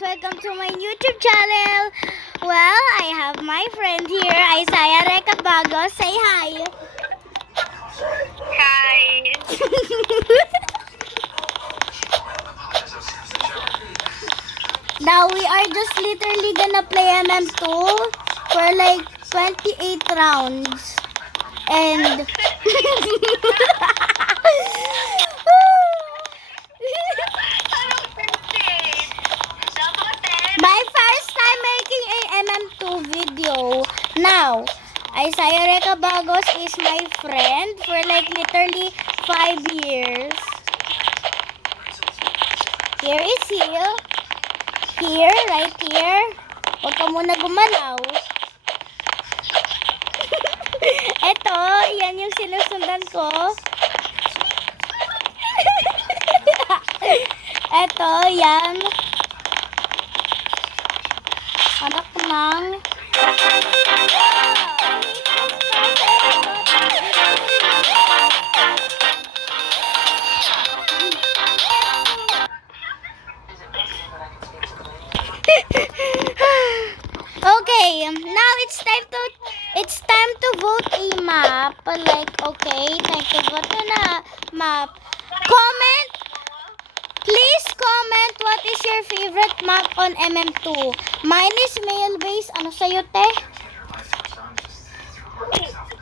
Welcome to my YouTube channel. Well, I have my friend here, Isaiah Recabago. Say hi. Hi. Now we are just literally gonna play MM2 for like 28 rounds. And Anong birthday? Dapat my first time making a MM2 video. Now, Isaiah Recabagos is my friend for like literally 5 years. Here is he. Here, right here. Huwag ka muna gumalaw. Eto, yan yung sinusundan ko. Eto, yan. Anak ng... Okay, now it's time to vote a map. Like, okay, time to vote na map. Comment. Please comment what is your favorite map on MM2. Mine is male base. Ano sa'yo, te?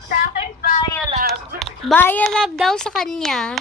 sa akin pa yung love. Biolab daw sa kanya.